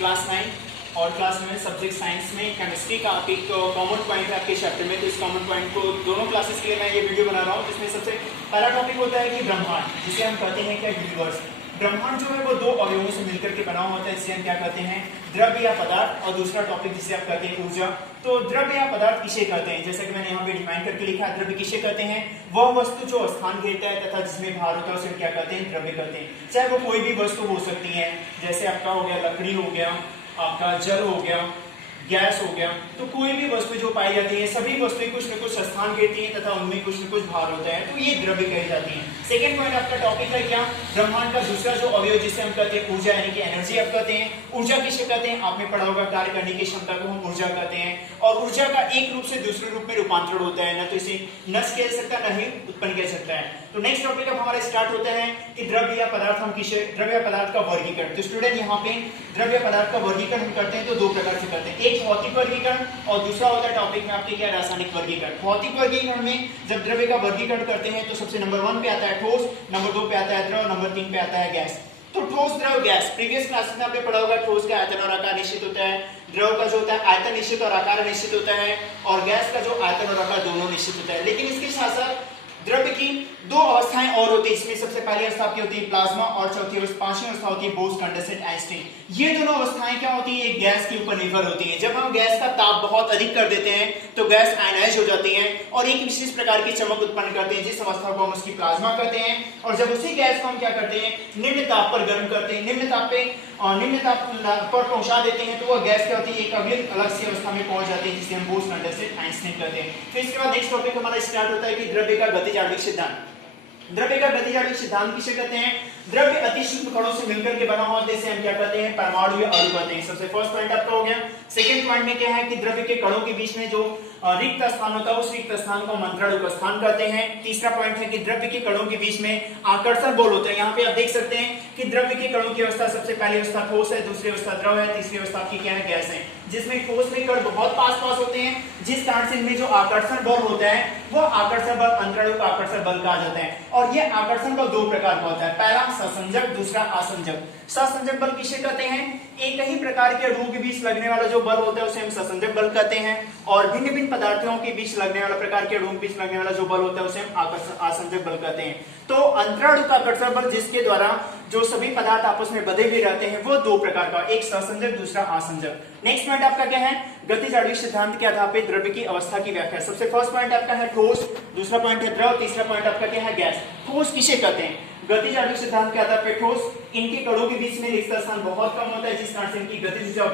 Class 9 और class 9 subject science में chemistry का एक कॉमन पॉइंट है आपके चैप्टर में। तो इस कॉमन पॉइंट को दोनों क्लासेस के लिए मैं ये वीडियो बना रहा हूँ, जिसमें सबसे पहला टॉपिक होता है कि ब्रह्मांड, जिसे हम कहते हैं क्या, यूनिवर्स। ब्रह्मांड जो है वो दो अवयवों से मिलकर के बना होता है, जिसे हम क्या कहते हैं, द्रव्य या पदार्थ। और दूसरा टॉपिक जिसे आप कहते हैं ऊर्जा। तो द्रव्य या पदार्थ किसे कहते हैं, जैसा कि मैंने यहाँ पे डिफाइन करके लिखा है, द्रव्य किसे कहते हैं, वह वस्तु जो स्थान घेरता है तथा जिसमें भार होता है उसे क्या कहते हैं, द्रव्य कहते हैं। चाहे वो कोई भी वस्तु हो सकती है, जैसे आपका हो गया लकड़ी, हो गया आपका जल, हो गया गैस, हो गया। तो कोई भी वस्तु जो पाई जाती है, सभी वस्तुएं कुछ न कुछ स्थान घेरती हैं तथा उनमें कुछ न कुछ भार होता है, तो ये द्रव्य कही जाती है। सेकेंड पॉइंट आपका टॉपिक है क्या, ब्रह्मांड का दूसरा जो अवयव जिसे हम कहते हैं ऊर्जा, यानी कि एनर्जी आप कहते हैं। ऊर्जा किसे कहते हैं, आपने पढ़ा होगा, कार्य करने की क्षमता को हम ऊर्जा कहते हैं। और ऊर्जा का एक रूप से दूसरे रूप में रूपांतरण होता है, ना तो इसे नष्ट किया जा सकता है, ना ही उत्पन्न किया जा सकता है। तो नेक्स्ट टॉपिक अब हमारा स्टार्ट होता है कि द्रव्य या पदार्थ हम किसे, द्रव्य या पदार्थ का वर्गीकरण। तो स्टूडेंट यहाँ पे द्रव्य पदार्थ का वर्गीकरण हम करते हैं तो दो प्रकार से करते हैं, एक भौतिक वर्गीकरण और दूसरा होता है टॉपिक में आपके क्या, रासायनिक वर्गीकरण। भौतिक वर्गीकरण में जब द्रव्य का वर्गीकरण करते हैं तो सबसे नंबर 1 पे आता है ठोस, नंबर 2 पे आता है द्रव, नंबर 3 पे आता है गैस। तो ठोस, द्रव, गैस, प्रीवियस क्लासेस में आपने पढ़ा होगा, ठोस का आयतन और आकार निश्चित होता है, द्रव का जो होता है आयतन निश्चित और आकार निश्चित होता है, और गैस का जो आयतन और आकार दोनों निश्चित होता है। लेकिन इसके साथ साथ द्रव्य की दो अवस्थाएं और होती है, इसमें सबसे पहली अवस्था आपकी होती है प्लाज्मा और पांचवी अवस्था होती है बोस, कंडेंसेट, आइंस्टीन। ये दोनों अवस्थाएं क्या होती है, गैस के ऊपर निर्भर होती है। जब हम गैस का ताप बहुत अधिक कर देते हैं तो गैस आयनाइज हो जाती है और एक विशेष प्रकार की चमक उत्पन्न करते हैं, जिस अवस्था को हम उसकी प्लाज्मा कहते हैं। और जब उसी गैस को हम क्या करते हैं, निम्न ताप पर गर्म करते हैं, निम्न ताप पर पहुंचा देते हैं, तो वह गैस क्या होती है, एक अगली अलग सी अवस्था में पहुंच जाती है, जिसे हम बोस, कंडेंसेट, आइंस्टीन कहते हैं। फिर इसके बाद नेक्स्ट टॉपिक हमारा स्टार्ट होता है कि द्रव्य का गतिज आणविक सिद्धांत। द्रव्य का गतिज आणविक सिद्धांत किसे कहते हैं, द्रव्य अति सूक्ष्म कणों से मिलकर के बना हुआ, जैसे हम क्या कहते हैं, परमाणु या अणु कहते हैं। सबसे फर्स्ट पॉइंट आपका हो गया। सेकंड पॉइंट में क्या है कि द्रव्य के कणों के बीच में जो रिक्त स्थान होता है, उस रिक्त स्थान को मंत्रणुक स्थान कहते हैं। तीसरा पॉइंट है कि द्रव्य के कणों के बीच में आकर्षण बल होता है। यहाँ पे आप देख सकते हैं कि द्रव्य के कणों की अवस्था, सबसे पहली अवस्था ठोस है, दूसरी अवस्था द्रव है, तीसरी अवस्था आपकी क्या है, गैस है। जिसमें ठोस में कण बहुत पास होते हैं, जिस कारण से इनमें जो आकर्षण बल होता है वो आकर्षण बल अंतरणुक आकर्षण बल कहा जाता है। और ये आकर्षण बल दो प्रकार का होता है, पहला ससंजक, दूसरा असंजक। ससंजक बल किसे कहते हैं, एक ही प्रकार के अणुओं के बीच लगने वाला जो बल होता है उसे हम ससंजक बल कहते हैं। और भिन्न भिन्न पदार्थों के बीच लगने वाला, प्रकार के अणुओं के बीच लगने वाला जो बल होता है उसे हम आसंजक बल कहते हैं। तो अंतरणुक आकर्षण बल, जिसके द्वारा जो सभी पदार्थ आपस में बंधे हुए रहते हैं, वो दो प्रकार का, एक ससंजक, दूसरा आसंजक। नेक्स्ट पॉइंट आपका क्या है, गतिज आणविक सिद्धांत के आधार पर द्रव्य की अवस्था की व्याख्या। सबसे फर्स्ट पॉइंट आपका है ठोस, दूसरा पॉइंट है द्रव, तीसरा पॉइंट आपका क्या है, गैस। ठोस किसे कहते हैं, गतिज आणविक सिद्धांत के आधार पर ठोस, इनके कणों के बीच में रिक्त स्थान बहुत कम होता है, जिस कारण से इनकी गतिज ऊर्जा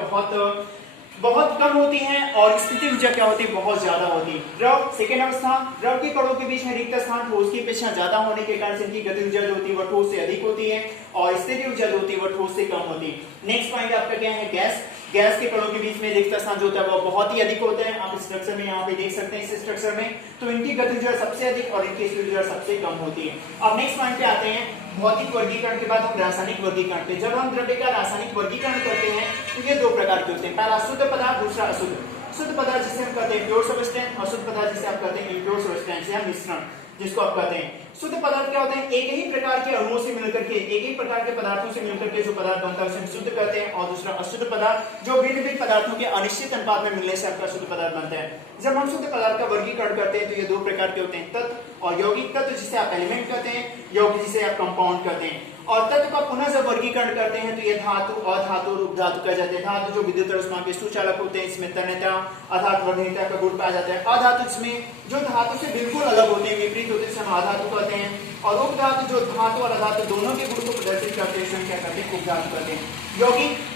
बहुत कम होती है और स्थितिज ऊर्जा क्या होती है, बहुत ज्यादा होती है। द्रव, सेकेंड अवस्था, द्रव के कणों के बीच में रिक्त स्थान ठोस की अपेक्षा ज्यादा होने के कारण से इनकी गतिज ऊर्जा जो होती है वह ठोस से अधिक होती है और स्थितिज ऊर्जा जो होती है वह ठोस से कम होती है। नेक्स्ट पॉइंट आपका क्या है, गैस। गैस के कणों के बीच में रिक्त स्थान जो होता है वो बहुत ही अधिक होता है। आप स्ट्रक्चर में यहाँ पे देख सकते हैं, इस स्ट्रक्चर में तो इनकी गतिज ऊर्जा सबसे अधिक और इनकी स्थितिज ऊर्जा सबसे कम होती है। अब नेक्स्ट पॉइंट पे आते हैं, भौतिक वर्गीकरण के बाद हम रासायनिक वर्गीकरण पे। जब हम द्रव्य का रासायनिक वर्गीकरण करते हैं तो ये दो प्रकार के होते हैं, पहला शुद्ध पदार्थ, दूसरा अशुद्ध। शुद्ध पदार्थ जिसे हम कहते हैं प्योर सब्सटेंस, अशुद्ध पदार्थ जिसे आप कहते हैं इम्प्योर सब्सटेंस या मिश्रण, जिसको आप कहते हैं। शुद्ध पदार्थ क्या होते हैं, एक ही प्रकार के अणुओं से मिलकर के, एक ही प्रकार के पदार्थों से मिलकर के जो पदार्थ बनता है उसे हम शुद्ध कहते हैं। और दूसरा अशुद्ध पदार्थ, जो भिन्न भिन्न पदार्थों के अनिश्चित अनुपात में मिलने से आपका शुद्ध पदार्थ बनता है। जब हम शुद्ध पदार्थ का वर्गीकरण करते हैं तो ये दो प्रकार के होते हैं, तत्व और यौगिक। तत्व जिसे आप एलिमेंट कहते हैं, यौगिक जिसे आप कंपाउंड कहते हैं। और तत्व का पुनः जब वर्गीकरण करते हैं तो ये धातु, अधातु, उपधातु कह जाते हैं। धातु जो विद्युत और उष्मा के सुचालक होते हैं, इसमें तन्यता, अर्थात वर्णनीयता का गुण पाया जाता है। अधातु जिसमें जो धातु से बिल्कुल अलग होते हैं, विपरीत होते हैं, हम अधातु कहते हैं। और उपधातु जो धातु और अधातु दोनों के गुण को प्रदर्शित करते हैं, क्या करते हैं, उपधातु कहते हैं। यौगिक,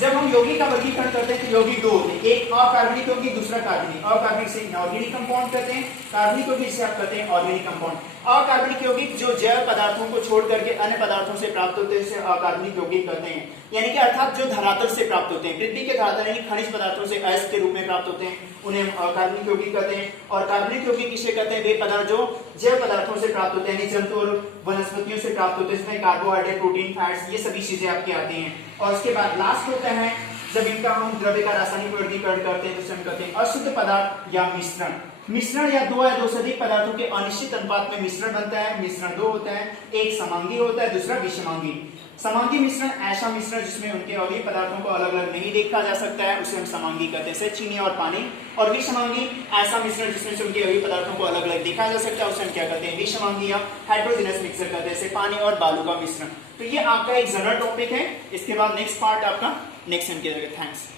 जब हम यौगिक का वर्गीकरण करते हैं तो यौगिक दो होते हैं, एक अकार्बनिक यौगिक, दूसरा कार्बनिक। अकार्बनिक से इनऑर्गेनिक कंपाउंड कहते हैं, कार्बनिक यौगिक जिसे आप कहते हैं ऑर्गेनिक कंपाउंड। अकार्बनिक यौगिक जो जैव पदार्थों को छोड़ करके अन्य पदार्थों से प्राप्त होते हैं उसे अकार्बनिक यौगिक कहते हैं, यानी कि अर्थात जो धरातल से प्राप्त होते हैं, पृथ्वी के धरातल यानी खनिज पदार्थों से अयस्क के रूप में प्राप्त होते हैं, उन्हें हम अकार्बनिक यौगिक कहते हैं। और कार्बनिक यौगिक किसे कहते हैं, वे पदार्थ जो जैव पदार्थों से प्राप्त होते हैं, यानी जंतु और वनस्पतियों से प्राप्त होते हैं, इसमें कार्बोहाइड्रेट, प्रोटीन, फैट्स, ये सभी चीजें आपके आती हैं। और उसके बाद लास्ट होता है जब इनका हम द्रव्य का रासायनिक वर्गीकरण करते हैं तो हम कहते हैं अशुद्ध पदार्थ या मिश्रण। मिश्रण या दो से अधिक पदार्थों के अनिश्चित अनुपात में मिश्रण बनता है। मिश्रण दो होता है, एक समांगी होता है, दूसरा विषमांगी। समांगी मिश्रण ऐसा मिश्रण जिसमें उनके अवयवी पदार्थों को अलग अलग नहीं देखा जा सकता है, उसे हम समांगी कहते हैं, जैसे चीनी और पानी। और विषमांगी ऐसा मिश्रण जिसमें से उनके अवयवी पदार्थों को अलग अलग देखा जा सकता है, उसे हम क्या कहते हैं, विषमांगी या हाइड्रोजनस मिक्सर कहते हैं, जैसे पानी और बालू का मिश्रण। तो ये आपका एक जनरल टॉपिक है। इसके बाद नेक्स्ट पार्ट आपका नेक्स्ट सेम किया जाएगा। थैंक्स।